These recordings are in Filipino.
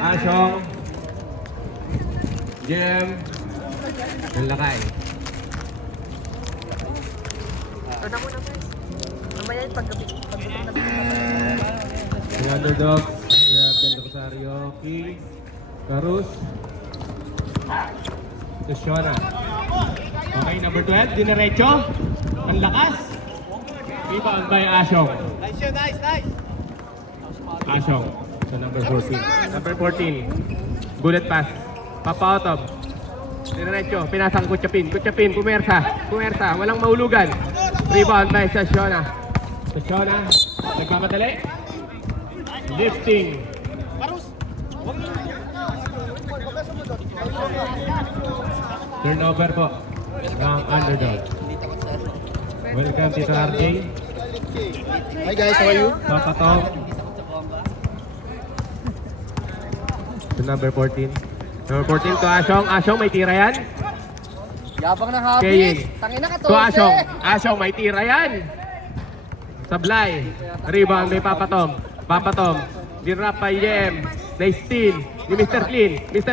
Asyong. Jem. Ang lakay. Ito na muna, guys. Mamaya yung paggabi na. The underdog. Del Rosario. King. Carus. Teshona. Okay, number 12. Dinerecho. Ang lakas. Rebound by Asyong. Nice. Asyong. So number 14. Number 14. Bullet pass. Papa-autom. Dinerecho. Pinasang Kuchapin. Pumersa. Walang maulugan. Rebound by Teshona. Nagmamadali. Lifting. Turnover po ng underdog. Welcome Tito RJ. Hi guys, how are you? Papa Tom. To number 14. Number 14 to Asyong. Asyong, may tira yan. Yabang ng Kayin. habis. Tangina ka to. To Asyong. Asyong, may tira yan. Sablay. Rebound may Papa Tom. Dirap by Jem. Nice steal. Ni Mr.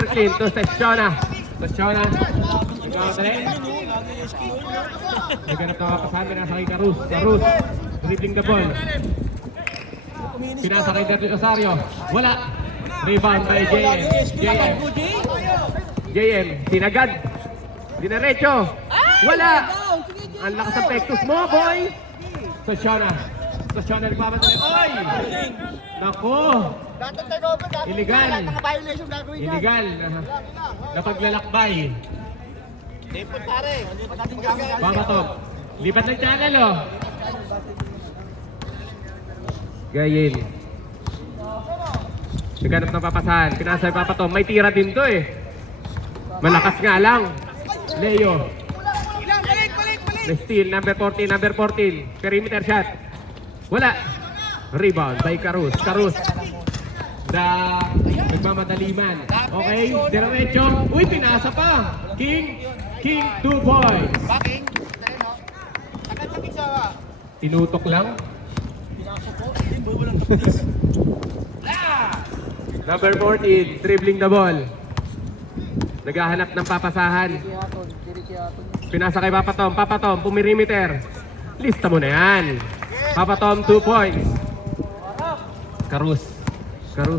Clean to Teshona. Nagkamatali. Nagkanap na kapasahan. Pinasa kay Carus. Dribbling the ball. Pinasa kay Del Rosario. Wala. Rebound by JM. Sinagad. Dinerecho. Wala. Ang lakas ng pektus mo, boy. Teshona nagpapadali. Oy! Naku! Illegal. Napaglalakbay. Depot pare. Baka to. Lipat ng channel, oh. Gayin. Naghanap ng papasahan. Pinasa yung Papa Tom. May tira din to, eh. Malakas nga lang. Leo. Steal, number 14. Perimeter shot. Wala. Rebound by Carus. Nagmamadaliman. Okay, diretso. Uy, pinasa pa. King, 2 points. Backing. Tinutok lang. Number 14, dribbling the ball. Naghahanap ng papasahan. Pinasa kay Papa Tom, pumirimeter. Lista mo na yan. Papa Tom, 2 points. Carus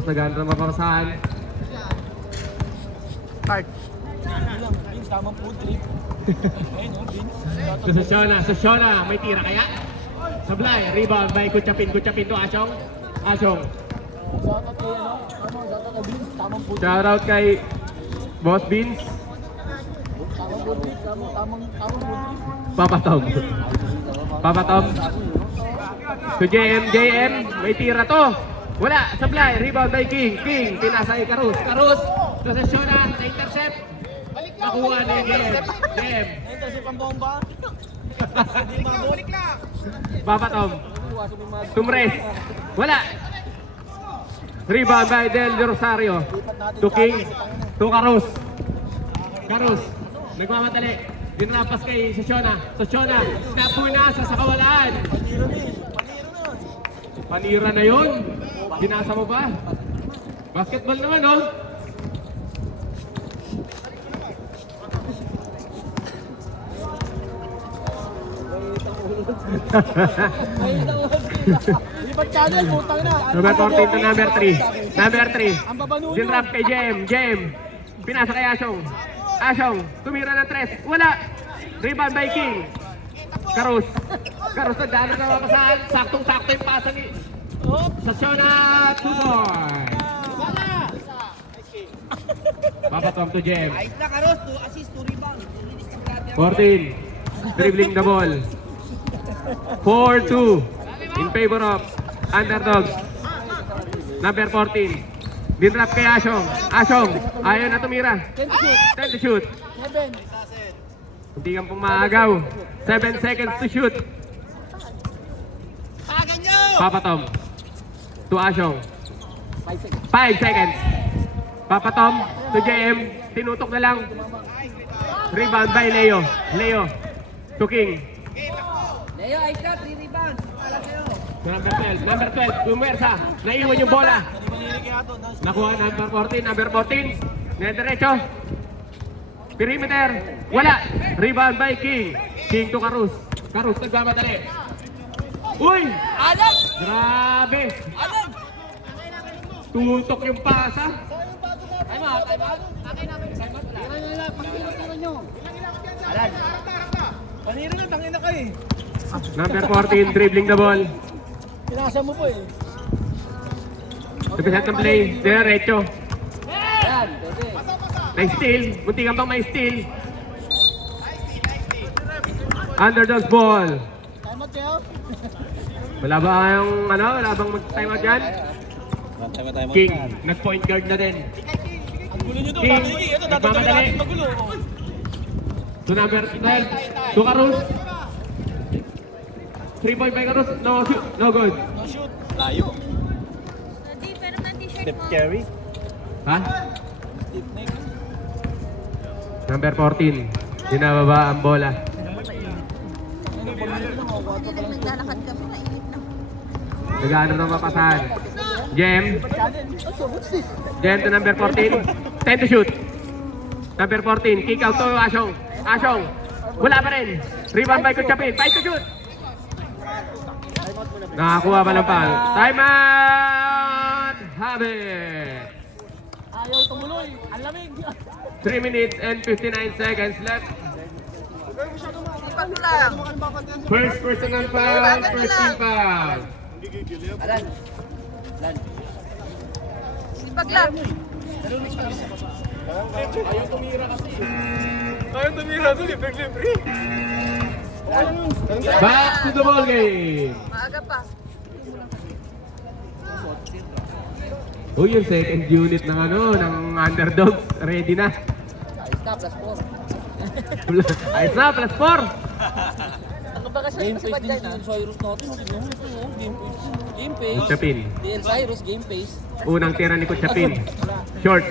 naghahanap ng papasahan. Susyona, may tira kaya? Sablay, rebound by Kuchapin to Asyong. Shoutout kay Boss Beans. Papa Tom. To JM, may tira to. Wala, Sablay, rebound by King, pinasa kay Carus. To Teshona, na-intercept. Nakuha na yung JM. Intercept ang bomba. Papa Tom. Tumres. Wala. Rebound by Del Rosario. To King. To Carus. Nagmamadali. Dinrapas kay Teshona. Napunasa sa kawalaan. Panira na yun. Binasa mo pa. Basketball naman, oh. Lipat channel, putang na. Number 14 to number 3. Ang babanuyo. Dinrap kay Jem. Pinasa kay Asyong, tumira ng 3. Wala. Rebound by King. Carus na daanan na makasahan. Saktong-sakto yung pasa ni Teshona, 2 points. Papa Tom to Jem. Ayos na Carus, 2 assist, 2 rebound. 14. Dribbling the ball. 4-2 in favor of underdogs. Number 14. Dinrap kay Asyong, ayaw na tumira. 10 to shoot. Hindi kang pumagaw. 7 seconds to shoot. Papa Tom to Asyong. 5 seconds. Papa Tom to JM. Tinutok na lang. Rebound by Leo. To King. Leo, ayos ka, 3 rebounds. Alam sa'yo. Number 12. Bumersa. Naiwan yung bola. Kiri kaya to. Nakuha number 14, number 14. Ngayon diretso. Perimeter. Wala. Rebound by King. King to Carus. Carus nagmamadali. Uy! Alam! Grabe! Alam! Tutok yung pasa. Time out, time out. Akin namin, time out lang. Tira nyo. Panira na, tangin na kayo eh. Number 14, dribbling the ball. Pinasa mo po eh. Represent ng play. Diretso. Yan, pwede. May steal. Munti kang bang may steal. Underdog's ball. Time out kayo. Wala ba yung ano? Wala bang mag-time out dyan? King, nag-point guard na din. Ang gulo nyo to, King, bakit? Ito, dadagdagan nagmamadali. natin magulo. To number 12. To Carus. 3-point by Carus. No, shoot. No good. No shoot. Layo. Step carry. Ha? Step neck. Number 14. Dinababa ang bola. Naglalakad kami, nainip na. Nag-ano ng mapasahan. Jem. What's this? Jem to number 14. 10 to shoot. Number 14. Kick out to Asyong. Asyong. Wala pa rin. Rebound by Kuchapin. 5 to shoot. Nakakuha pa ng foul. Time out! Habit! Ayaw tumuloy. Ang lamig. 3 minutes and 59 seconds left. Sipag lang. First personal foul. First team foul. Alan. Sipag lang. Ayaw tumira kasi. Ayaw tumira doon eh. Libre. Back to the ball game. Maaga pa. Oh, yung second unit ng ano, ng underdogs, ready na. Ayos na, plus 4. Ayos na, plus 4. Ano ba kasi Game si pace din Badyan, si Cyrus natin. Game pace. Game pace. Kuchapin. DL Cyrus, game pace. Unang tira ni Kuchapin. Short.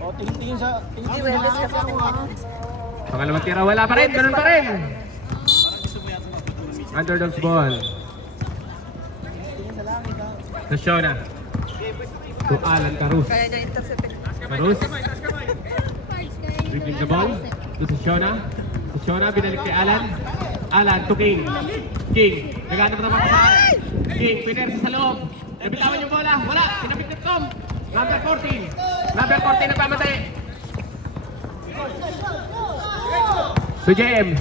O, tingin-tingin sa... Hindi, Webes kasi ako. Pangalawang tira, wala pa rin. Ganun pa rin. Underdogs ball. Sa Shona. To Alan Carus. Kaya niya intercept. Carus. Dribbling the ball. To sa Shona. Sa Shona, binalik kay Alan. Alan to King. King. Naghanap na mapasahan. King, pinersa sa loob. Nabitawan yung bola. Wala. Pinapit ni Tom. Number 14. Number 14 nagmamatay. To JM.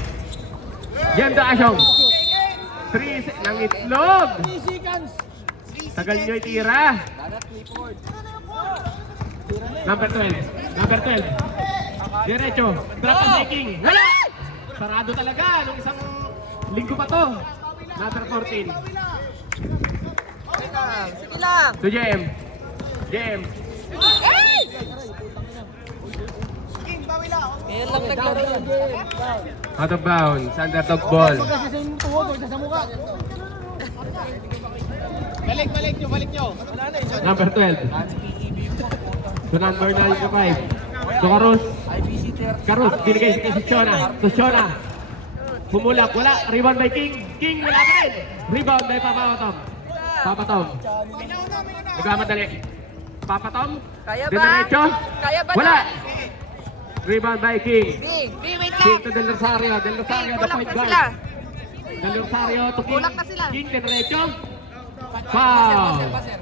JM to Asyong. 3 ng itlog. 3 seconds. Tagal nyo itira. Number 12. Number 12. Diretso. Drop ang making. Wala! Sarado talaga. Nung isang linggo pa to. Number 14. Sige lang. To JM. JM. Kaya lang naglaro yan. Out of bounds. Underdog ball. Pag kasi sa inyong tuhod, huwag na sa mukha. Balik nyo. Wala na eh. Number 12. To number 95. To Carus. Carus. Binigay si Shona. To Shona. Pumulak. Wala. Rebound by King. King wala pa rin. Rebound by Papa Tom. Papa Tom. Nagmamadali. Papa Tom. Kaya ba? Diretso. Kaya ba Wala. na? Rebound by King. B, wait King lang. to Del Rosario. Del Rosario, the Kulang point pa guard. sila. Del Rosario to King. Kulang na sila. King, diretso. Foul.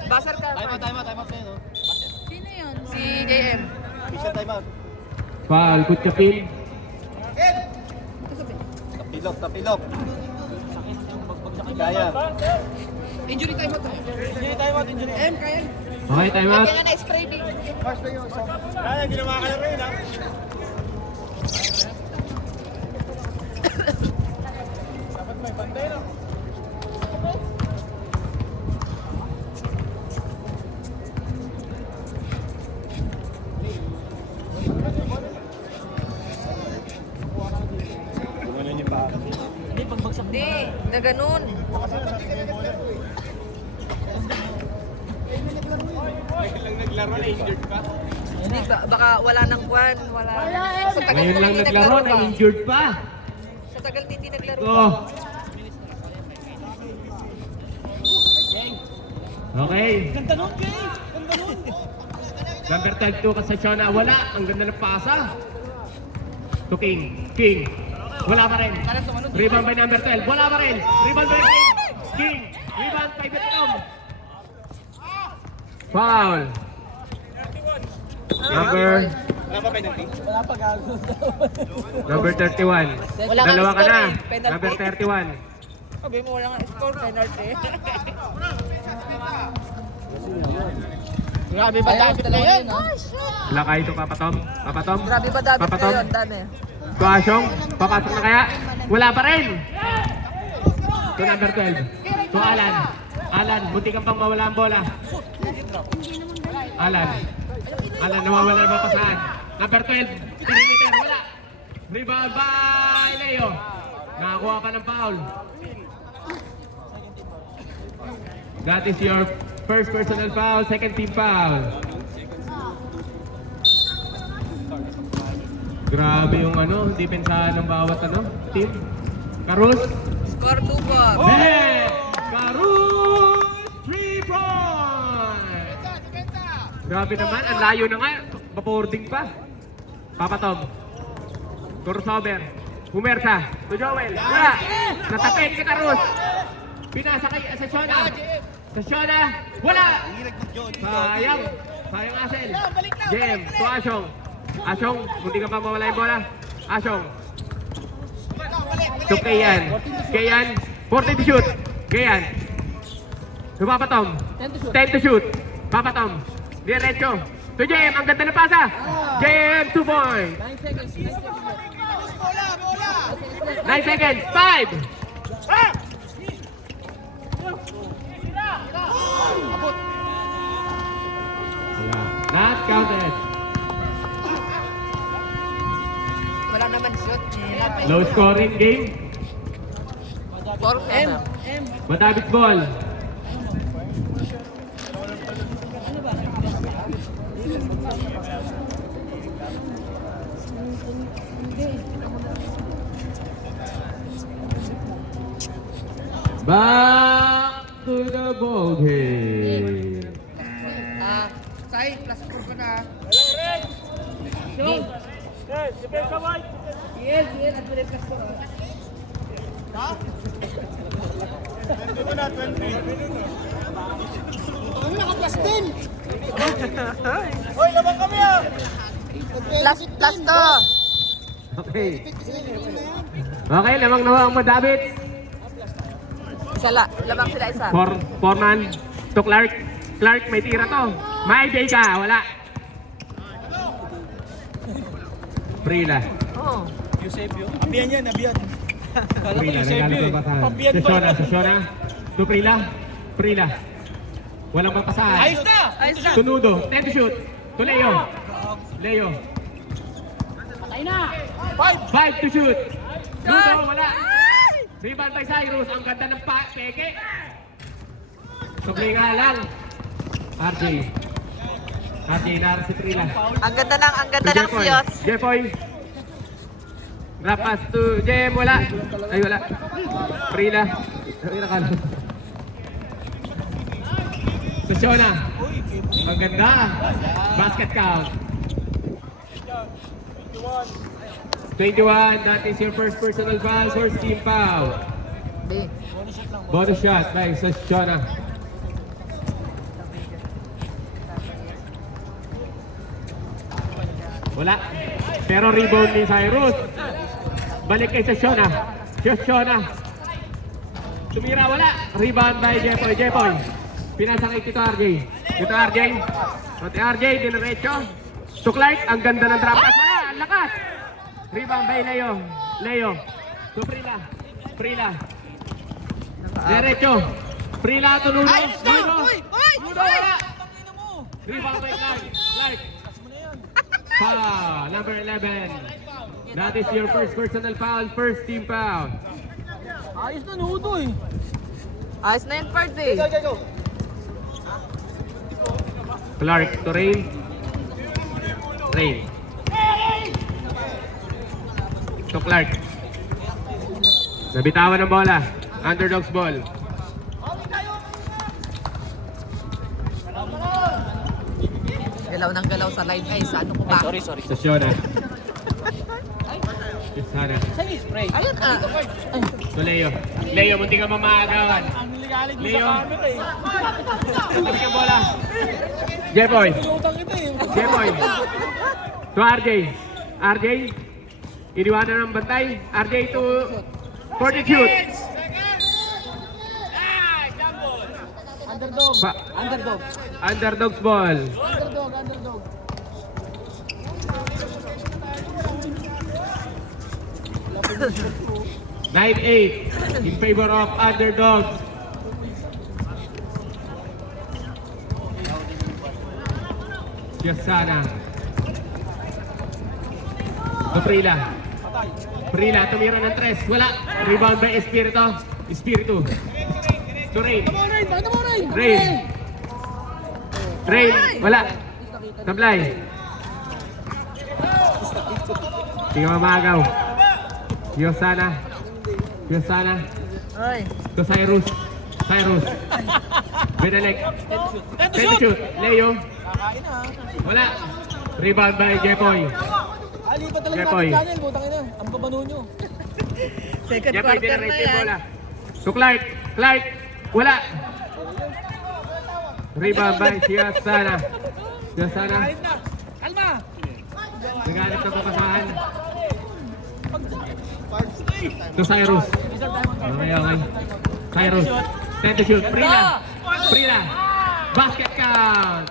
Basar ka. Time out kayo, no? Si JM. Official time out. Foul. Kuchapin. Tapilok. Kaya. Injury time out. Injury. Kaya. Okay, time out. Kaya na-spray din. Kaya, ginawa ka na rin, ha? Dapat may bandera. Hindi, na ganun. Hindi, baka wala nang kwan, wala. Ngayon lang naglaro, na-injured pa. Sa Matagal din hindi naglaro. Go. Okay. Ganda nun, Jay! Ganda nun! Number 12 ka sa Shona. Wala. Ang ganda ng pasa. To King. King. Wala pa rin. Rebound by number 12. Wala pa rin. Rebound by King. King. Rebound by Vietnam. Foul. Wala pa gago. Number 31. Wala kang Dalawa ka score na. eh. Penalty. Number 31. Sabi mo wala nga score, penalty. Grabe ba David na yun? Wala kayo ito, Papa Tom. Papa Tom. Grabe ba David Papa na Tom. yun, dami. Tuasyong. Papasok na kaya? Wala pa rin. To number 12. To Alan. Alan, buti kang pang mawala ang bola. Alan. Alan, nawawala na ba pasahan? Number 12. Perimeter, wala. Rebound by Leo. Nakakuha pa ng foul. That is your first personal foul, second team foul. Grabe yung depensahan ng bawat team. Karus. Score 2 po. Yeah! Karus! 3 points! Grabe naman, ang layo na nga. Papoording pa. Papa Tom. Crossover. Humersa. To Joel. Wala. Natapin si Karus. Pinasa kay sa Shona. Sa Shona. Wala. Sayang. Sayang Asel. Jem. To Asyong. Asyong. Munti ka pa mawala yung bola. Asyong. To Kayan. Kayan. 40 to shoot. Kayan. To Papa Tom. 10 to shoot. Papa Tom. Diretso. To Jem. Ang ganda ng pasa. Jem. 2 points. 9 seconds. 5. Not counted. Wala naman shoot. Low scoring game. 4 M. Matapit ball. Back to the ball game. Sai, plus 4 ko na. Plus to. Okay. Okay, lamang nawa ang David. Lamang sila isa. Foreman to Clark. Clark, may tira to. May day ka, wala. Prila. Oh. Abiyan yan, abiyan. Prila, naglalaro ba tayo? Sa Shona. To Prila. Prila. Walang mapasahan. Ayos na! Tunudo. 10 to shoot. To Leo. Leo. 5 to shoot. Nudo, wala. Rebound by Cyrus. Ang ganda ng peke. Sobring nga lang. RJ. RJ, naras si Prila. Ang ganda ng siyos. Jepoy. Drop pass to Jem. Wala. Ay, wala. Prila. Prila ka. To Shona. Ang ganda. Basket count. 21. That is your first personal foul. First team foul. B. Bonus shot by Shona. Wala. Pero rebound ni Cyrus. Balik kay Shona. Shona. Tumira, wala. Rebound by Jepoy. Jepoy. Pinasa kay Tito RJ. Tito RJ. Tito RJ, diniretso. To Clark, ang ganda ng drop pass. Wala, ang lakas. Rebound by Leo. Leo. To Prila. Prila. Diretso. Prila to Nuno. Nuno. Nuno, wala. Rebound by Clark. Clark. Foul, number 11. That is your first personal foul, first team foul. Ayos na nudo eh. Ayos na yung part eh. Clark to Rain. Rain. To Clark. Nabitawan ng bola. Underdogs ball. Galaw ng galaw sa line ay sa ano ko ba? Sorry. Sa Shona. Sana. Sige, spray. Ayun ah. So Leo. Leo, munti ka mamaagawan. Ang ligalig mo Leo. sa camera eh. Tabi ka bola. Jeboy. Pinutang kita eh. Jeboy. To RJ. RJ. Iniwanan ng bantay. RJ to 40 shoot. Underdog. Underdog. Underdogs ball. Underdog. 9-8 in favor of underdogs. Yasana. To Prila. Prila, tumira ng tres. Wala. Rebound by Espiritu. Espiritu. To Rain. Rain. Rain. Wala. Tablay. Hindi ka mamagaw. Yosana. Yosana. Ay. To Cyrus. Cyrus. Benelec. Shoot. Leo. Kakain na. Wala. Rebound by Jepoy. Ali pa talaga Jepoy. natin channel. Butang ina. Ang babano nyo. Second Jepoy, quarter na dinarate yung yan. bola. To Clark. Clark. Wala. Rebound by Yosana. Yosana. Kalma. Nagalit na papasahan. To Cyrus. Okay. Cyrus. 10 to shoot. Prila. Prila. Basket count.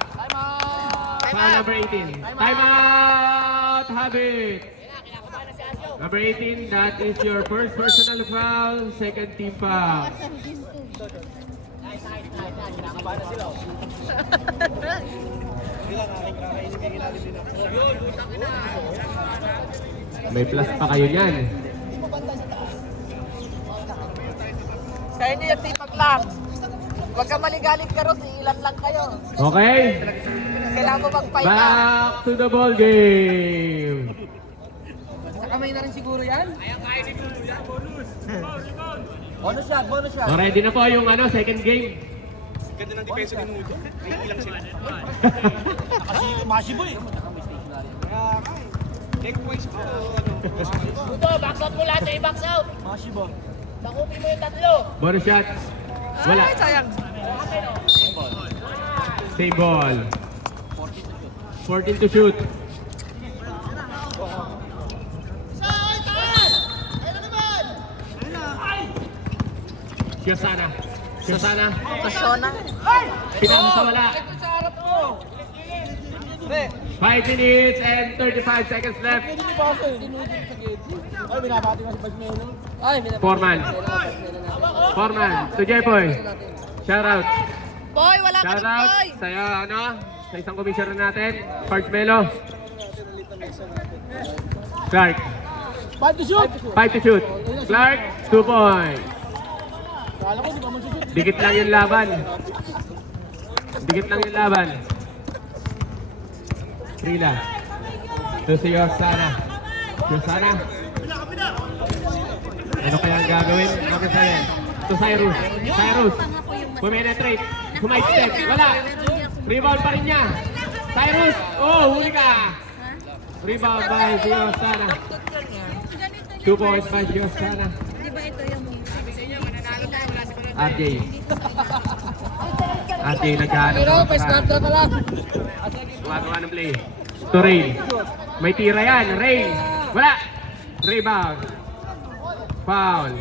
Foul number 18. Timeout. Habit. Number 18, that is your first personal foul. Second team foul. May plus pa kayo niyan. Sa inyo yung sipag lang. Huwag ka maligalig ka ron, ilan lang kayo. Okay? Kailangan mo magpahinga. Back to the ball game. Sa kamay na rin siguro yan. Bonus shot. So ready na po yung second game. Ganda ng depensa ni Mudo. May ilang sila. Kasi masibo eh. Leg-wise po. Ito, box out mo lahat, box out. Masibo. Sakupin mo yung tatlo. Bonus shot. Wala. Ay, sayang. Same ball. 14 to shoot. Shosana. Shosana. Shona. Pinasa sa wala. 5 minutes and 35 seconds left. Pwede ni Baso eh. Dinudin sa gate. Ay, binabati na si Bagmelo. Foreman. Foreman. To Jepoy. Shout out. Boy, wala ka Shout rin, out boy. sa'yo, sa isang commissioner natin, Parch Melo. Clark, 5 to shoot. 5 to shoot. Clark, 2 points. Kala ko di ba mag-shoot. Dikit lang yung laban. Dikit lang yung laban. Prila. To si Yosana. Yosana. Ano kaya ang gagawin? To Cyrus. Cyrus. Pumenetrate. Humay step. Wala. Rebound pa rin niya. Cyrus. Oh, huli ka. Rebound by Yosana. 2 points by Yosana. RJ. RJ naghahanap ng pasahan. Gumagawa ng play. To Rain. May tira yan. Rain. Wala. Rebound. Foul.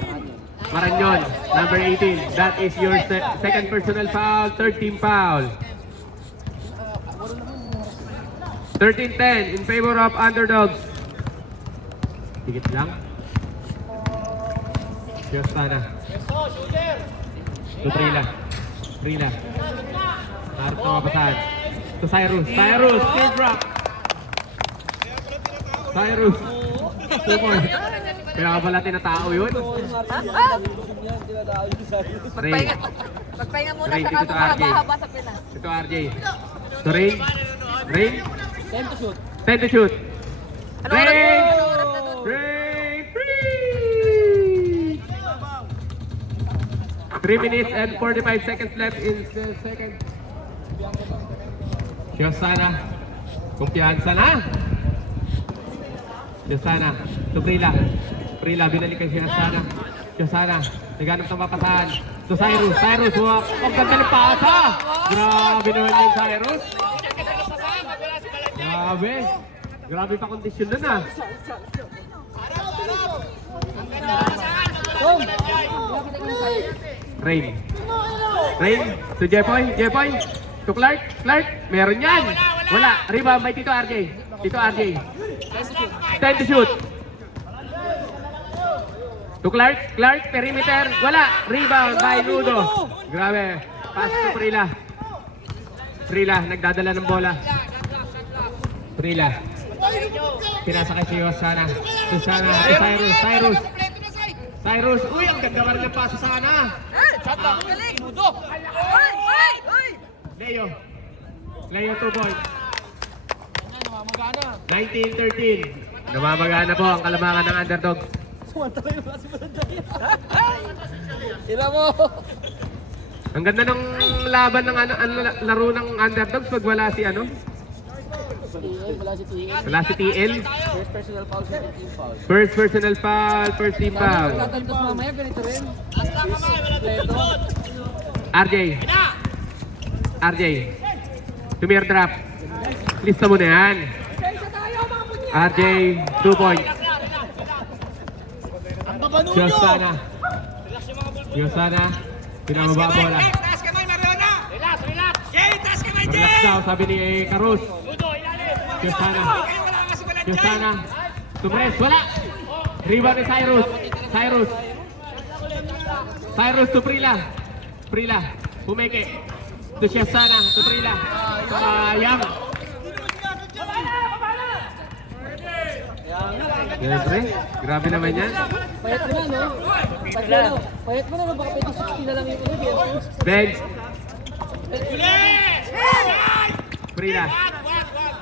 Maranyon. Number 18. That is your second personal foul. Third team foul. 13-10 in favor of underdogs. Tigit lang. Yostana. To Prila. Prila. Narito ang kapasahan. To Cyrus. Cyrus. Tear drop. Cyrus. 2 points. Kaya ka pala tinatao yun. Ray. Magpahinga muna Ray, sa dito to RJ. mahaba-haba sa Pinas. Ito RJ. To Rain. Rain. 10 to shoot. 10 to shoot. Ano oras? Rain. Ano oras na doon? Rain. Free. 3 minutes and 45 seconds left in the second. Siosana. Kumpiyansa na. Siosana. To Prila. Prila, binalik kay Siosana. Siosana. Naghanap ng papasahan. To Cyrus. Cyrus, wow. Ang ganda ng pasa. Grabe naman yung Cyrus. Grabe. Grabe pa kondisyon nun ah. Rain. Rain. To Jepoy. Jepoy. To Clark. Clark. Meron yan. Wala. Rebound by Tito RJ. Tito RJ. 10 to shoot. To Clark. Clark. Perimeter. Wala. Rebound by Nudo. Grabe. Pass to Prila. Prila. Nagdadala ng bola. Prila. Pinasa kay Siosana. Susana. To Cyrus. Cyrus. Cyrus. Uy, ang ganda ka rin ng paso sana. Leo. Leo 2 points. 19-13. Namamagana po ang kalamangan ng underdogs. Sila mo! Ang ganda ng laban ng laro ng underdogs pag wala si ano? Wala si TL. Wala si TL. First personal foul, second team foul. First personal foul, first team foul. Tatantos mamaya, ganito rin. RJ. RJ. Tumir drop. Lista mo na yan. RJ, 2 points. Siosana. Siosana. Pinamaba bola. Taas kamay, Mariona! Relax, relax! Jay, taas kamay, Jay! Relax daw, sabi ni Carus. Ludo, ilalim! Siosana. Wala kasi wala, Jay! Siosana. Tumres, wala. Rebound ni Cyrus. Cyrus. Cyrus to Prila. Prila. Pumeke. To Siosana. To Prila. Sayang. Siyempre, grabe naman yan. Payat mo na, no? Payat mo na, no? Baka pwede 60 na lang yung ulo. Bench. Prila.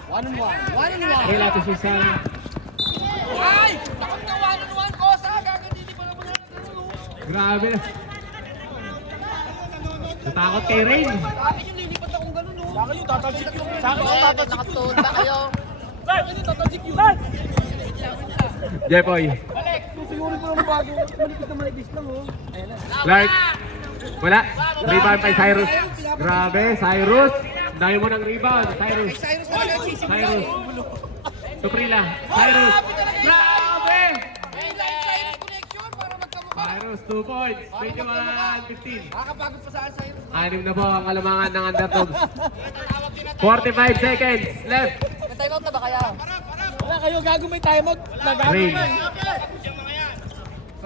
One on one. Prila to Siosana. Ay! Takot na one-on-one ko sa gagawin pa naman Grabe na. Natakot kay Rain. Bakit yung lilipat akong gano'n, no? Saka yung tatalsik yun. Saka yung tatalsik yun. Nakatuon ba kayo? Saka yung tatalsik yun. Jepoy. Siguro ko lang bago. Malipit na malipis lang, oh. Ayan na. Clark. Wala. Rebound kay Cyrus. Grabe, Cyrus. Dahil mo ng rebound. Cyrus. Cyrus. Suprila. Cyrus. Grabe! Connection para magkamukha. Cyrus, 2 points. 21-15. Nakakapagod pa saan sa'yo. Anim na po ang kalamangan ng underdogs. 45 seconds left. May timeout na ba kaya? Wala kayo, gago may timeout. Nagago Rain. man.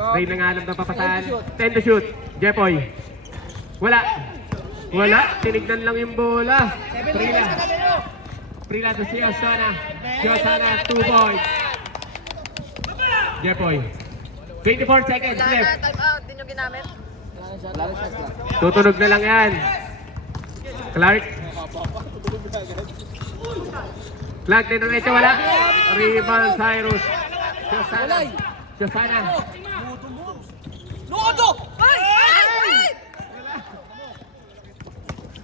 Rain nanganap ng papasahan. 10 to shoot. Jepoy. Wala. Wala. Tinignan lang yung bola. Prila. Prila to Siosana. Siosana, 2 points. Jepoy. 24 seconds left. Timeout, din yung ginamit. Wala na shot lang. Tutunog na lang yan. Clark. Clark, dinerecho, wala. Rebound, Cyrus. Siosana. Siosana. Nudo! Ay! Ay!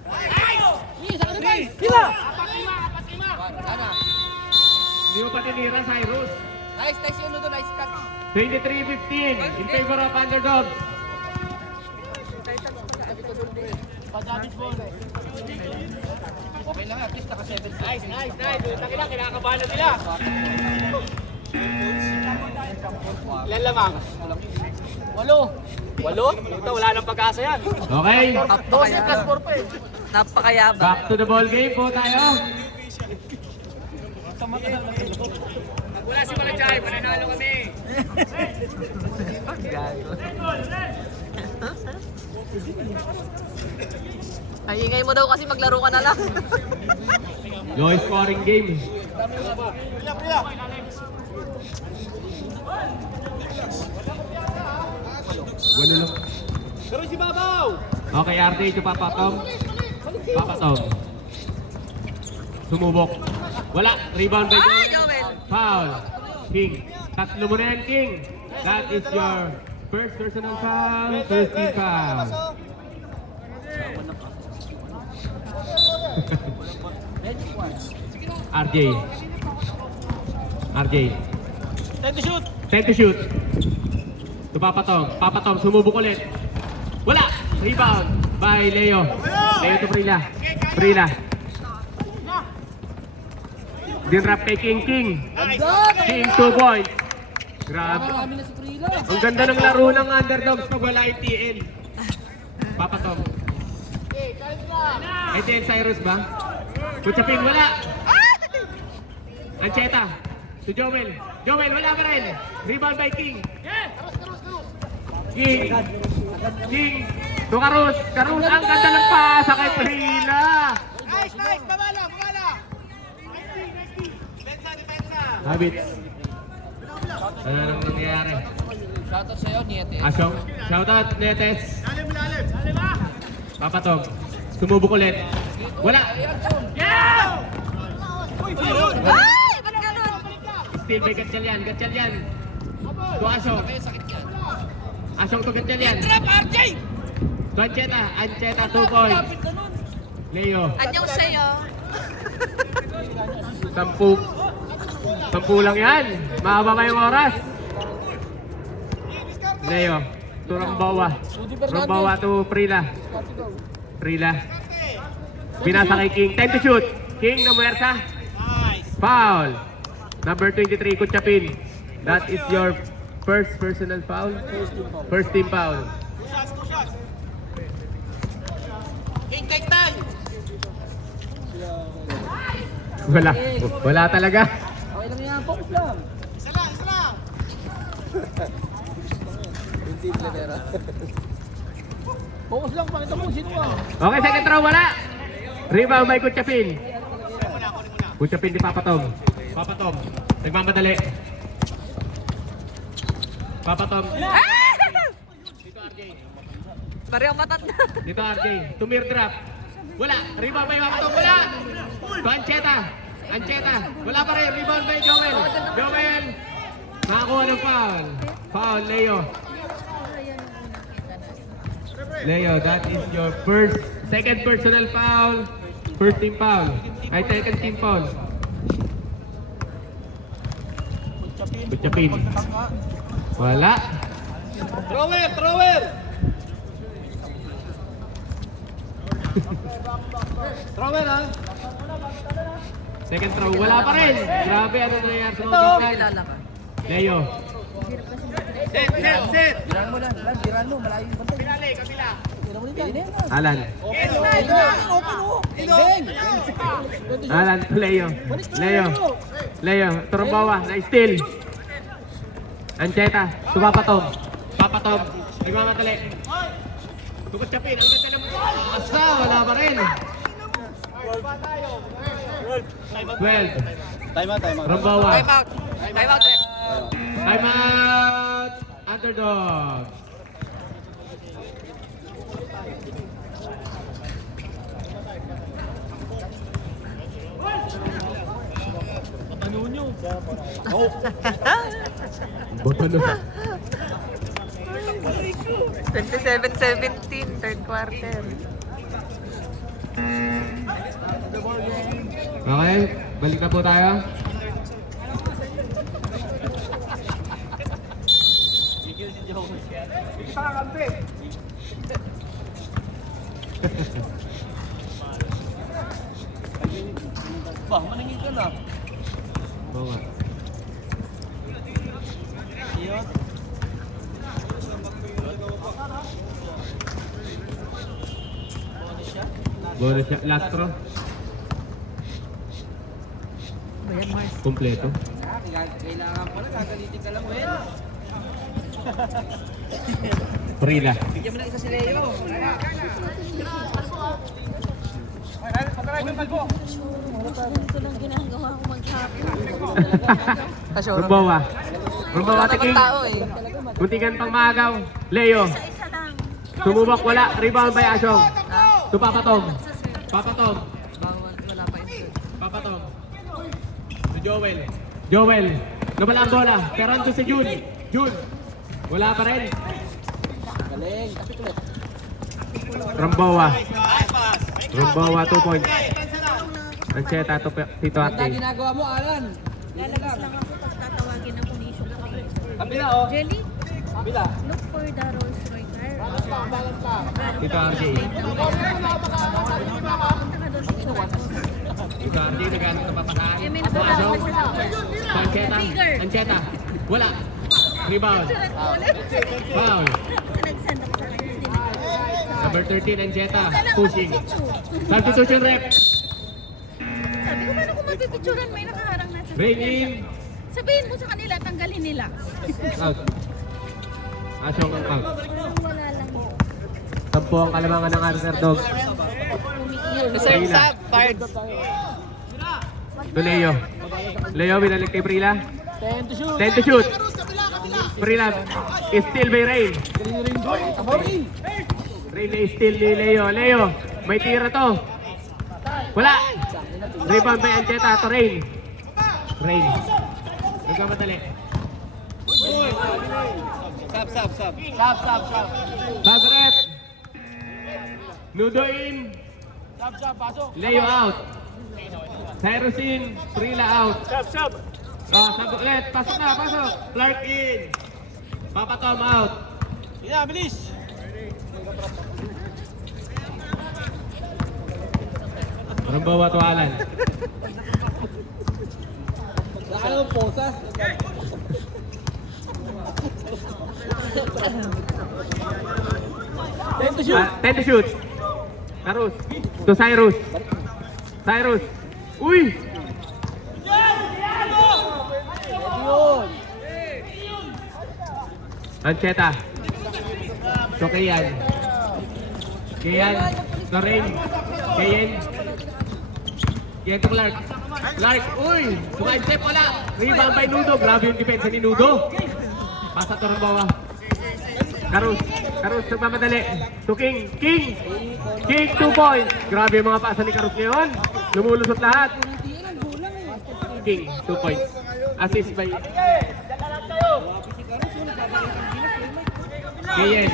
Ay! Sila! Hindi mo pa tinira, Cyrus. Nice, nice yung Nudo. Nice cut. 23-15 in favor of underdogs. Okay lang, at least naka-7. Nice, nice, nice! Utang ila, kinakabahan na sila! Ilan lamang? 8. 8? Ito, wala nang pag-asa yan. Okay, 12 plus 4 pa eh. Napakayabang. back to the ball game po tayo. Pag wala si Malachay, mananalo kami. Ay, ingay mo daw kasi maglaro ka na lang. Low scoring game. Walo lang. Pero si Babaw! Okay, RJ to Papa Tom. Papa Tom. Sumubok. Wala. Rebound by Ay, Joel. Joel! Foul. King. Tatlo mo na yan, King. That is your First personal foul, first team foul. RJ. Time to shoot. Time to shoot. To Papatong. Papatong, sumubok ulit. Wala! Rebound by Leo. Leo to Prila. Prila. Dinrap kay King. King 2 points. Grabe. Marami na si Prila. Ang ganda ng laro ng underdogs pag wala yung TN. Papatong. Ay, TN Cyrus ba? Kutsaping, wala. Ancheta. To Joel. Joel, wala pa rin. Rebound by King. King. To Karus. Karus, ang ganda ng pasa kay Prila. Nice, babala. Habits. Ano nang nangyayari? Shoutout sa'yo, Nietes. Asyong. Shoutout, Netes. Papatog. Sumubok ulit. Wala. Ay! Ba't ganun? Still by Gatchalian. To Asyong. Asyong to Gatchalian. Trap, RJ! To Ancheta. Ancheta 2 points. Leo. Anyong sa'yo. 10 lang yan. Mahaba pa yung oras. Leo. To Rambawa. Rambawa to Prila. Pinasa kay King. Time to shoot. King na muersa. Foul. Number 23, Kutsapin. That is your first personal foul. First team foul. King, take time! Wala talaga. Okay lang yan, focus lang. Isa lang! Focus lang, pakita mo sino ka. Okay, second throw, wala. Rebound by Kutsapin. Kutsapin di Papatom. Nagmamadali. Papatom. Dito RJ. Parehong matat na. Dito RJ. Tumir drop. Wala. Rebound by Papatom. Wala. To Ancheta. Wala pa rin. Rebound by Joel. Nakakuha ng foul. Foul, Leo. That is your second personal foul. First team foul. Ay, second team foul. Kutsapin. Wala. Thrower! Thrower, ha? Second throw. Wala pa rin. Grabe, ano nangyayari sa mga Kilala ka. Leo. Set! Giran mo lang, giran mo, malayo yung bantay. Kabila! Giran mo din yan. Alan. Ben! Alan to Leo. Turumbawa. Na-steal. Ancheta. To Papatom. Nagmamadali. Tukot Chapin. Ang ganda ng asa. Wala pa rin. 12. Time out. Rumbawa. Time out. Time out. Underdog. Botano. 27-17, third quarter. Okay, balik na po tayo. Bah, maningin ka na. Oo nga. Bonus shot. Last throw. Kompleto. Kailangan ko na, gagalitin ka lang, Wen. Prila. Bigyan mo na isa si Leo. Ito lang ginagawa ko maghapon. Rumbawa. Rumbawa Wala taking. naman tao eh. Kuntigan pang maagaw. Leo. Isa lang. Sumubok wala. Rebound by Asyong. Ha? To Papatom. Bawal, wala pa yun. Papatom. To Joel. Nawala ang bola. Pero ando si Jun. Wala pa rin. Galing, tapit ulit. Ramboa. Ramboa, 2 points. Ancheta, Tito Ganda Ate. ginagawa mo, Alan. Lalabas lang ako pag tatawagin ng condition play. Kabila, oh. Jelly, Kabila. look for the Rolls Royce car. Tito RJ. Punta ka doon sa Chicago. Tito RJ, nagano na papakaan. Eh, may napatawag sa Sa Ancheta. Bigger. Ancheta. Wala. Rebound. Foul. Kasi nag-send ako sa akin. Hindi na. Number 13, Ancheta. Sana Pushing. magpipicture. Substitution rep. Sabi ko, paano kung magpipicturean may nakaharang na sa Rain in. Sabihin mo sa kanila, tanggalin nila. Out. Asyong ang out. Wala lang yun. 10 ang kalamangan ng underdog. Reserve sub, fired. To Leo. Leo, binalik kay Prila. 10 to shoot. 10 to shoot. Prila is still by Rain. Rain is still ni Leo. Leo, may tira to. Wala. Rebound by Ancheta to Rain. Rain. Nagkamadali. Sub. Bag rep. Nudo in. Leo out. Cyrus in. Prila out. Sub. Sab ulit. Pasok na, pasok. Clark in. Papa Tom out. Yeah, bilis. Rambawa to Alan. Laka ng posas. Ten to shoot. 10 to shoot. Cyrus. To Cyrus. Cyrus. Uy! Yun. Ancheta. So Kayan. Kayan. To Rain. Kayan. Kayan to Clark. Clark. Uy! Sumay step wala. Rebound by Nudo. Grabe yung depensa ni Nudo. Pasa to Rambawa. Karus. Karus nagmamadali. To King. King. King 2 points. Grabe yung mga pasa ni Karus ngayon. Lumulusot lahat. King 2 points. Assist by Kayen.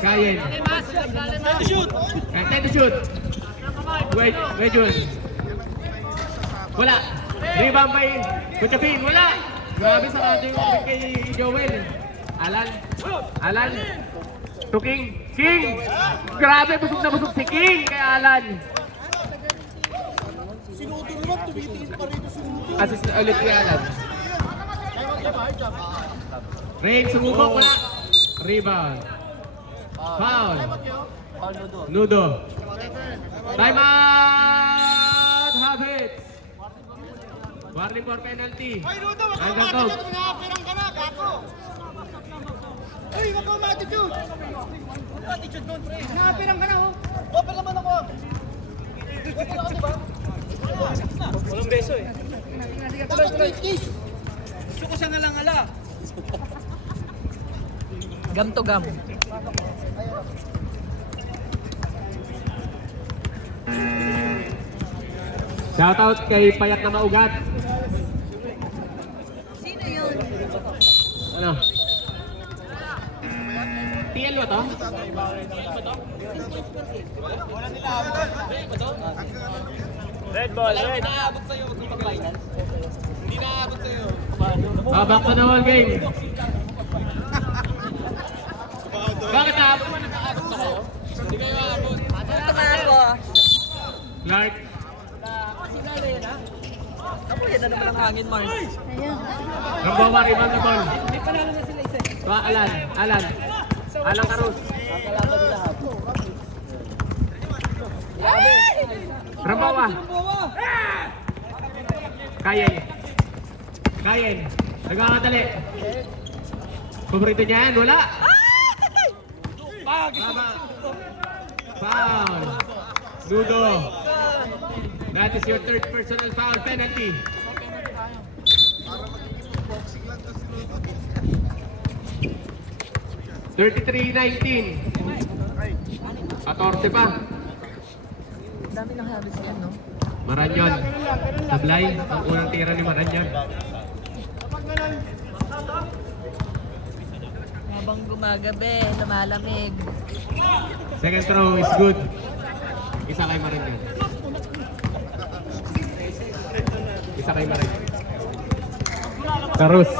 Kayen. 10 to shoot. Wait, Jun. Wala. Rebound by Kuchapin. Wala. Grabe sa ating kay Joel. Alan. To King. King. Grabe, busog na busog si King kay Alan. Assist na ulit kay Alan. Rain, sumubok. Wala. Rebound. Foul. Nudo. Time out. Habits. Warning for penalty. Hanggang to. Walang beso eh. Gusto ko sa nalangala. Gam to gam. Shoutout kay Payat na Maugat. Sino yun? Ano? TL ba to? Red ball, red. Back to the whole game. Bakit naabot mo? Nakaabot na kayo? Hindi kayo aabot. Tumago. Clark. Ako, yan na naman ang hangin, Mars. Ayun. Rambawa, rebound na ball. May panalo na sila isa. Alan. Alan Karus. Kakalaban nila hapon. Rambawa. Kayen. Nagkakadali. Paborito niya yan, wala. Tama. Foul. Nudo. That is your third personal foul penalty. $33-19. 14 pa. Dami ng habits yan, no? Maranyon. Sablay. Ang unang tira ni Maranyon. Habang gumagabi, lumalamig. Second throw is good. Isa kay Marinyan. Isa kay Marinyan. Carus.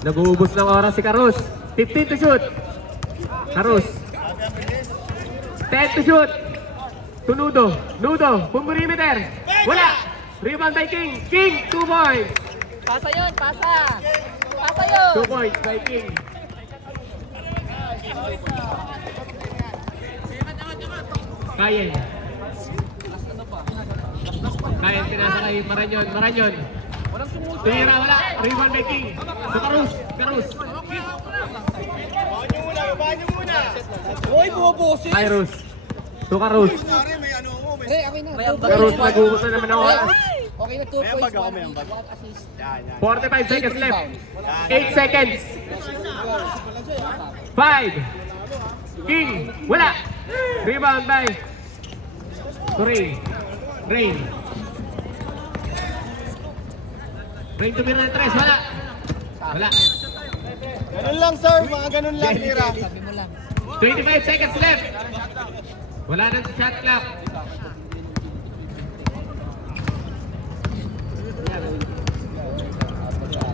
Nag-uubos ng oras si Carus. 15 to shoot. Carus. 10 to shoot. Tunudo. Nudo. Pumurimeter. Wala. Rebound by King. King, 2 points. Pasa yun, pasa. Pasa yun. 2 points by King. Kayen. Kayen, pinasa kay Maranyon. Maranyon. Tumira, wala. Rebound by King. So Carus. Carus. Uy, bumaboses! Kairos. To Carus. Pre, okay na. May ambag. Carus, nag-uubos na naman ng oras. Okay na 2 points, 1 assist. 45 seconds left. 8 seconds. 5. King. Wala. Rebound by Rain. Rain. Rain tumira ng 3. Wala. Wala. Ganun lang, sir. Mga ganun lang, tira. Sabi mo lang. 25 seconds left. Wala nang shot clock.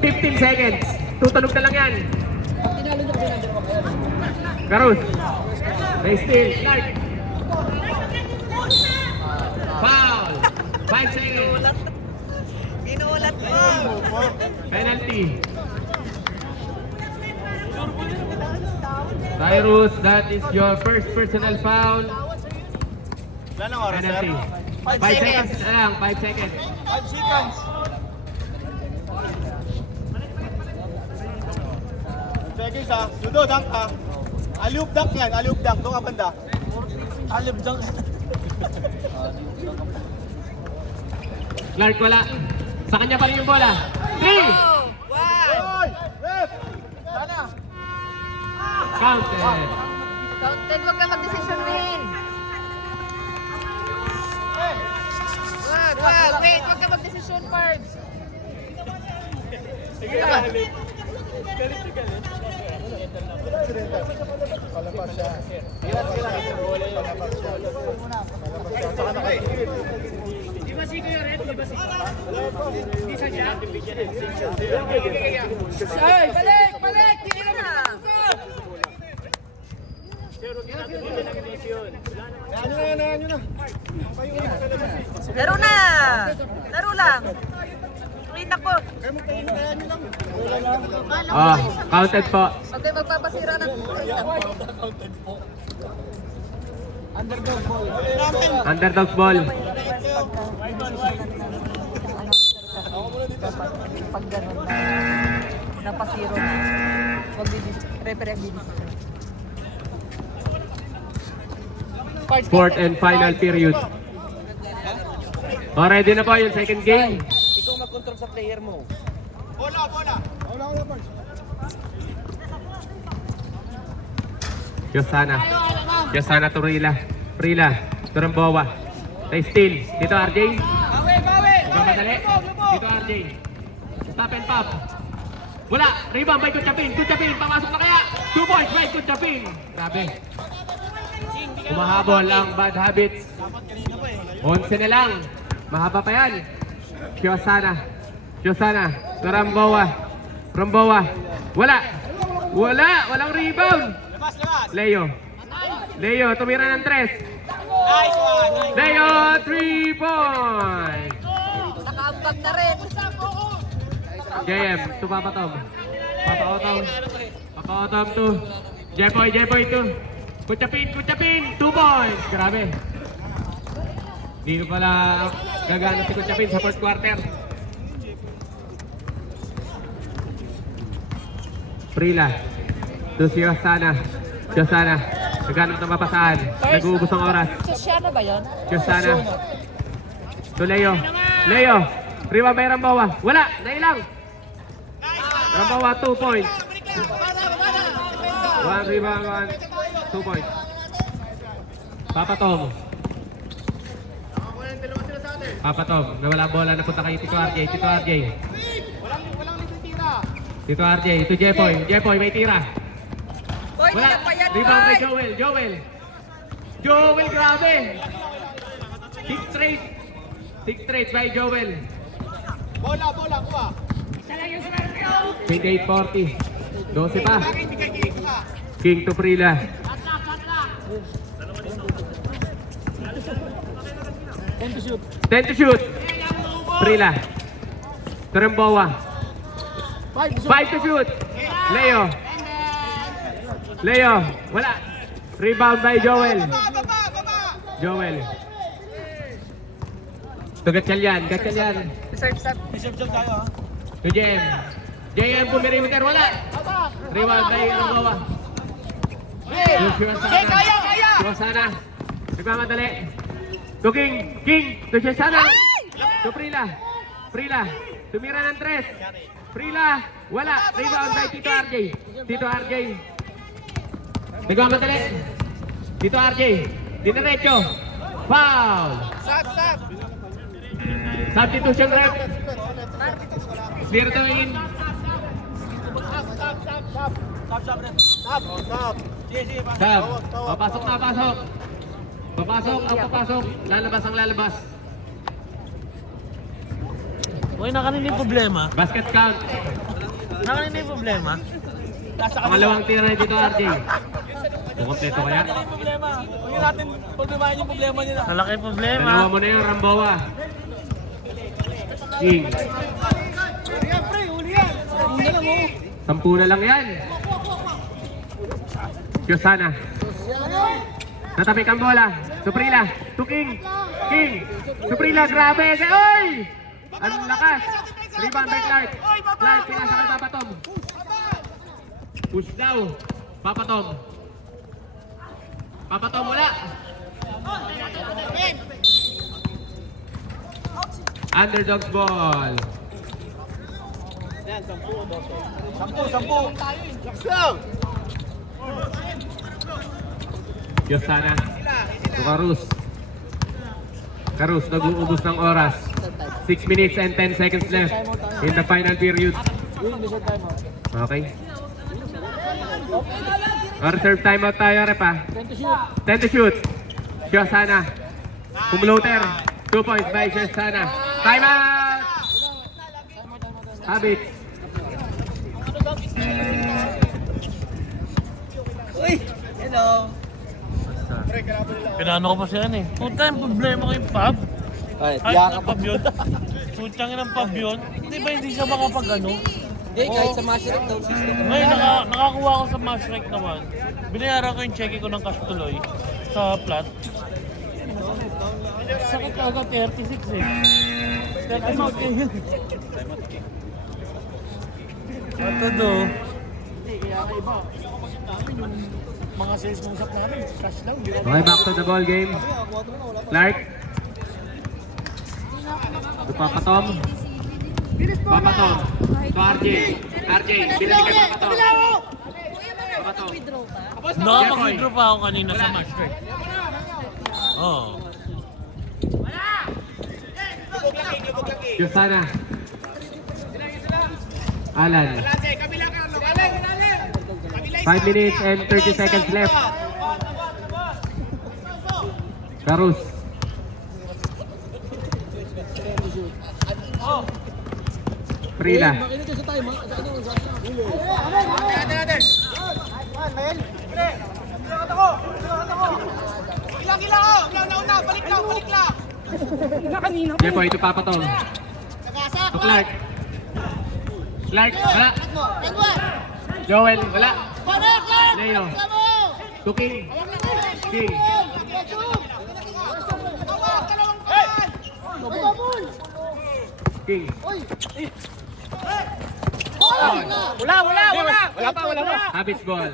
$15 seconds. Tutunog na lang yan. Tinalo niyo kasi nandiyan ako. Carus. They still. Clark. Foul. 5 seconds. Ginulat mo. Penalty. Cyrus, that is your first personal foul. Wala nang oras, sir. Penalty. 5 seconds na lang. 5 seconds. 5 seconds. Seconds, ha. Judo, dunk, ha. Alley-oop dunk yan. Alley-oop dunk. Doon ka banda. Alley-oop dunk. Clark wala. Sa kanya pa rin yung bola. 3. Hoy! Ref! Sana! Counted. Counted, huwag ka mag-decision rin. Wait, huwag ka mag-decision, Parbs. Sige na. Palabas siya. Ay, balik! Balik! Tira na! Ano na. Laro na! Laro lang! Wait ako! Oh, counted po. Huwag kayo magpapasira ng Underdog's ball. pag gano'n na napasiro na. Referee bibisira. Fourth and final period. Oh, ready na po yung second game. Ikaw mag-control sa player mo. Bola. Yosana Turila. Prila. Turambowa. Tay Steel. Dito RJ. Madali. Dito RJ. Stop and pop. Wala. Rebound by Kuchapin. Kuchapin. Pamasok na kaya. 2 points by Kuchapin. Grabe. Humahabol ang bad habits. 11 na lang. Mahaba pa yan. Yosana. Turambowa. Wala. Walang rebound. Leo, tumira ng 3. Nice one. Leo, 3 points. Nakaambag na rin. JM, to Papatom. Papatom to. Jepoy to. Kuchapin, 2 points. Grabe. Hindi ko pala gagana si Kuchapin sa first quarter. Prila. To si Yosana. Naghanap ng mapasahan. Nag-uubos ang oras. Sosyano ba yun? Yosana. To Leo. Rebound by Rambawa. Wala. Nailang. Rambawa, 2 points. 1 rebound, 2 points. Papatom. Nawala bola. Napunta kay Tito RJ. Dito RJ, ito Jepoy. Jepoy, may tira. Boy, Wala. hindi pa yan, Rebound kay boy. Joel. Joel, grabe. 6 straight. 6 straight by Joel. Bola, kuha. 28-40. 12 pa. King to Prila. 10 to shoot. Prila. Terembawa. 5 to shoot. Leo. Wala. Rebound by Joel. Ito Gatchalian. Reserve set. Reserve job tayo, ha? To JM pumirimeter. Wala. Rebound by Terembawa. Joshua Sana. Nagmamadali. To King. To Sana. To Prila. Tumira ng 3. Prila. Wala. Rebound by Tito RJ. Nagmamadali. Tito RJ. Dinerecho. Foul. Sab. Substitution rep. Clear to in. Stop. Sige, Sab. Papasok. Papasok. Lalabas. Uy, nakanin yung problema. Basket count. Nakanin yung problema. Pangalawang tira ni Tito RJ. Kumpleto kaya? Huwag natin problemahin yung problema nila. Malaki problema. Dalawa mo na yung Ramboa. King. Sampu na lang yan. Yosana. Natapik ang bola. Suprila. To King. Suprila, grabe. Oy! Ang lakas. Rebound by Clark. Pinasa kay Papatom. Push daw. Papatom, wala. Underdogs ball. Sampu. Lang. Yosana. Karus, nag-uubos ng oras. 6 minutes and 10 seconds left in the final period. Okay. Reserve timeout tayo, rep ha. 10 to shoot. Yosana. Pumloater. 2 points by Yosana. Timeout! Habit. Pinano ko pa siya eh. Puta, yung problema ko yung pub. Ay, ang pub yun. Putang ng pub yun. Di ba hindi siya makapag-ano? Kahit sa Mashrek daw. Ngayon, nakakuha ko sa Mashrek naman. Binayaran ko yung cheque ko ng cash tuloy sa plat. Sakit talaga, 36 eh. 36 eh. Ito do. Mga sales mong sak namin, cash lang. Okay, back to the ball game. Clark. To Papatom. To RJ. Binili kay Papatom. Nakapag-withdraw pa ako kanina sa Mashrek. Oo. Yosana. Alan. 5 minutes and 30 seconds left. Karus. Prila. Jepoy, ito Papatom. To Clark. Wala. Joel, wala. Leo. To King. King. Wala pa. Habits ball.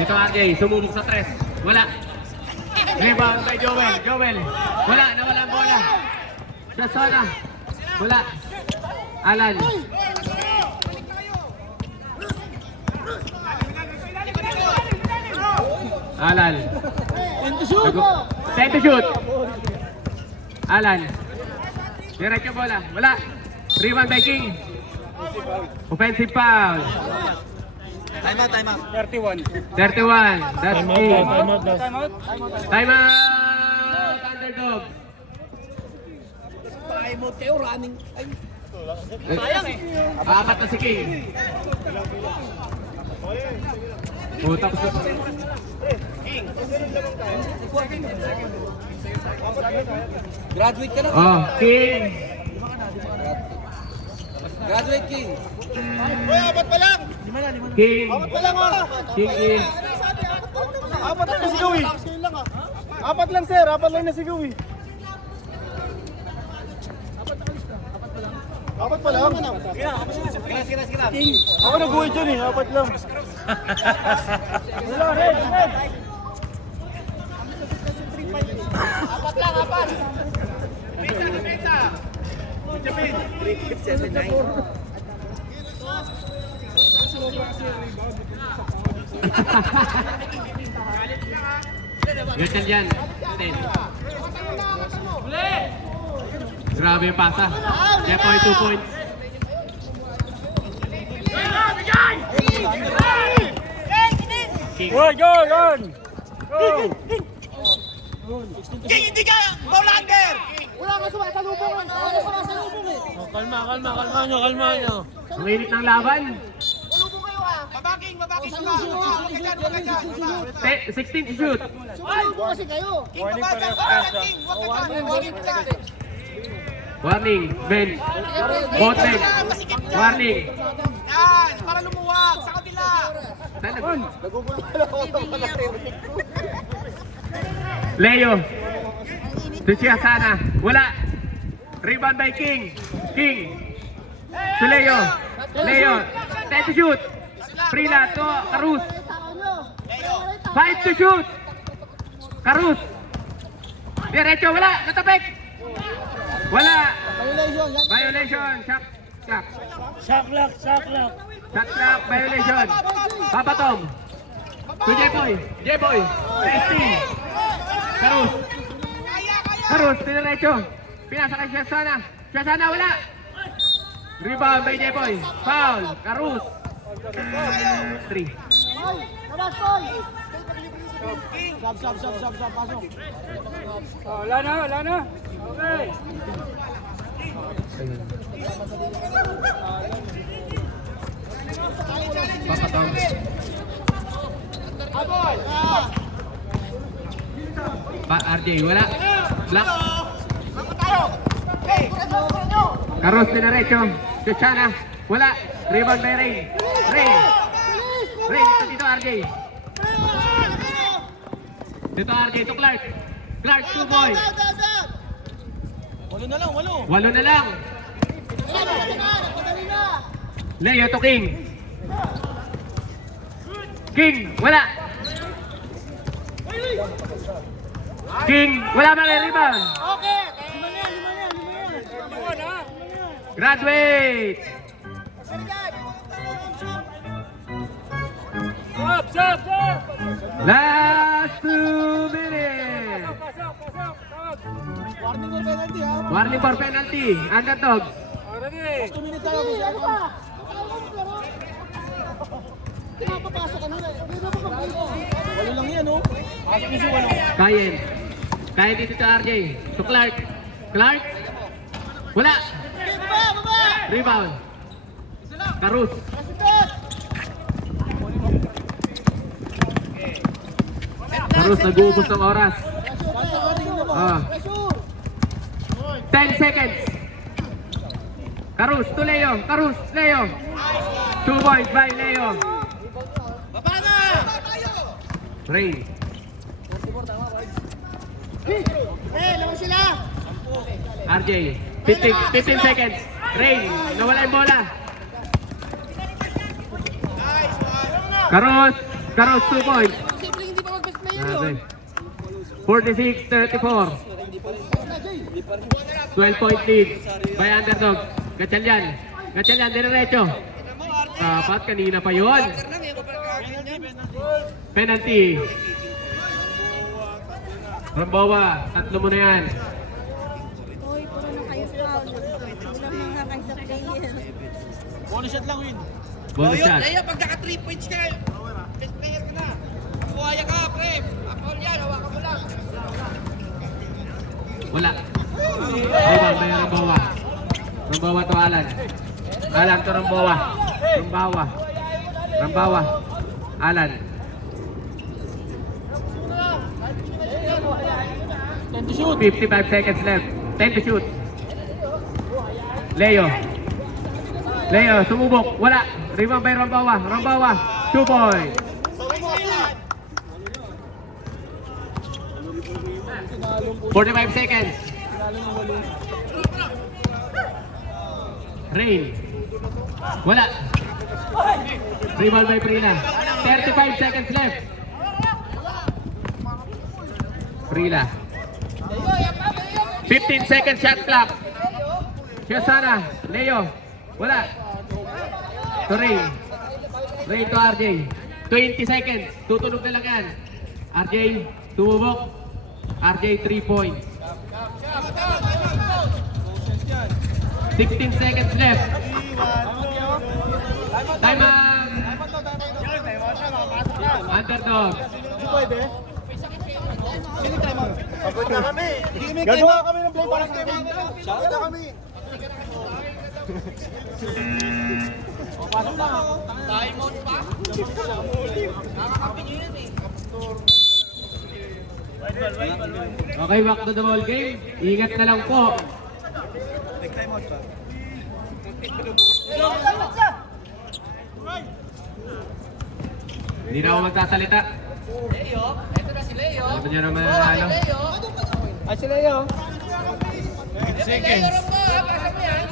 Dito RJ, sumubok sa 3. Wala. Rebound by Joel. Wala, nawala ang bola. Sasana. Wala. Alan. 10 to shoot. Alan. Diretso bola. Wala. Rebound by King. Offensive foul. Time out. 31. That's Time King. out daw. Time out. Underdog. Apat na si King. Oh, tapos na. Graduate ka na. Oh, King. Graduate, King. Uy, apat pa lang. King. Apat pa lang, King is. Apat lang na sigaw, eh. Apat lang, sir. Apat lang na sigaw, eh. Apat pa lang. Ako nag-uwi dyan, eh. Apat lang. Wala, red. Ganyan yan. Grabe yung pasa. Kaya point 2 points. King. Oh, kalma nyo. Ang init ng laban. 16 to shoot. Warning, bench. Both bench. Warning. Yan, para lumuwag sa kabila. Leo. Tuchia sana. Wala. Rebound by King. King. To Leo. Leo. 10 to shoot. Prila to Carus. 5 to shoot. Carus. Diretso. Wala. Natapik. Wala. Violation. Shot clock. Shot clock. Shot clock. Violation. Papa Tom. To J-Boy. J-Boy. Testing. Carus. Carus. Diretso. Pinasa kay Siasana. Siasana wala. Rebound by J-Boy. Foul. Carus. 3. Wala na. Okay. Papa Tom. RJ, wala. Black. Carlos Dinarecho. Chuchana. Wala. Rebound by Rain. Rain, dito RJ. Dito RJ, to Clark. Clark, 2 boy. 8 na lang. Leo to King. King, wala. King, wala man yung rebound. Okay. Graduate. Last 2 minutes. Warning for penalty. Underdogs. 2 minutes tayo. Walo lang yan, oh. Kaya dito sa RJ. To Clark. Clark. Wala. Rebound. Carus. Carus, nag-uubos ng oras. 10 seconds. Carus to Leo. Leo. 2 points by Leo. Rain. RJ, 15 seconds. Rain, nawala yung bola. Carus 2 points. 46-34. 12-point lead by Underdog. Gatchalian, diretso. Dapat kanina pa yun. Penalty. Rambawa, 3 mo na yan. Uy, puro na kayo foul. Ulam na nga kayo sa player. Bonus shot lang, win. Bonus shot. Laya, pag naka 3 points ka, best player ka na. Buhaya ka, pre. Paul yan, hawakan mo lang. Wala. Rebound by Rambawa. Rambawa to Alan. Alan to Rambawa. Rambawa. Rambawa. Alan. 10 to shoot. 55 seconds left. 10 to shoot. Leo. Leo, sumubok. Wala. Rebound by Rambawa. Rambawa. 2 points. 45 seconds. Rain. Wala. Rebound by Prila. 35 seconds left. Prila. 15 seconds shot clock. Shasana. Leo. Wala. To Ray. Ray to RJ. 20 seconds. Tutunog na lang yan. RJ, tumubok. RJ 3 points. 16 seconds left. Time out. Underdog. Pagod na kami. Gagawa kami ng play para kami. Shout na kami. Time out pa. Nakakapi nyo yan eh. Okay, back to the ball game. Ingat na lang po. Hindi na ako magsasalita. Leo, eto na si Leo. Ano niya naman nanalo? Leo. Ay sila yun. 8 seconds. Leo, pasa mo yan.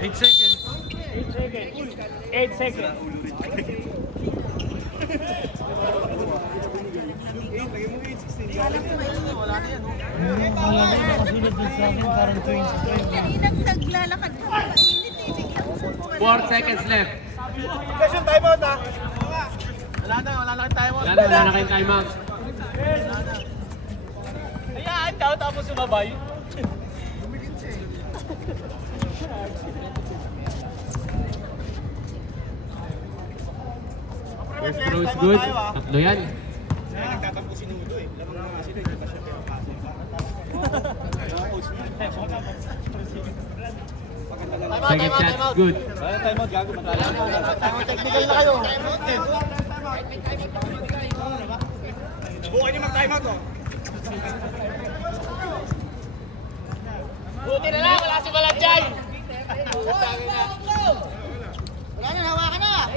8 seconds. 8 seconds. Wala na nakasunod din sa akin, parang 25. Kaninang naglalakad ko. Mainit eh. Biglang subukan. 4 seconds left. Question time out ha. Wala na time out. Wala na kayong timeout. Hayaan ka tapos sumabay. First throw is good. Tatlo yan. Nagtatampo si Nudo eh. Lamang nga sila, hindi pa siya pinapasa. Second shot is good. Time out gago, matala. Time out technical na kayo. Bukan niyo mag-time out oh. Buti na lang, wala si Balanjay. Wala na, hawakan na.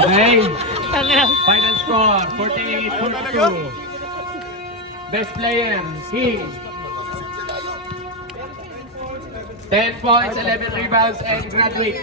Okay. Final score, 48-42. Best player, King. 10 points, 11 rebounds, and graduate.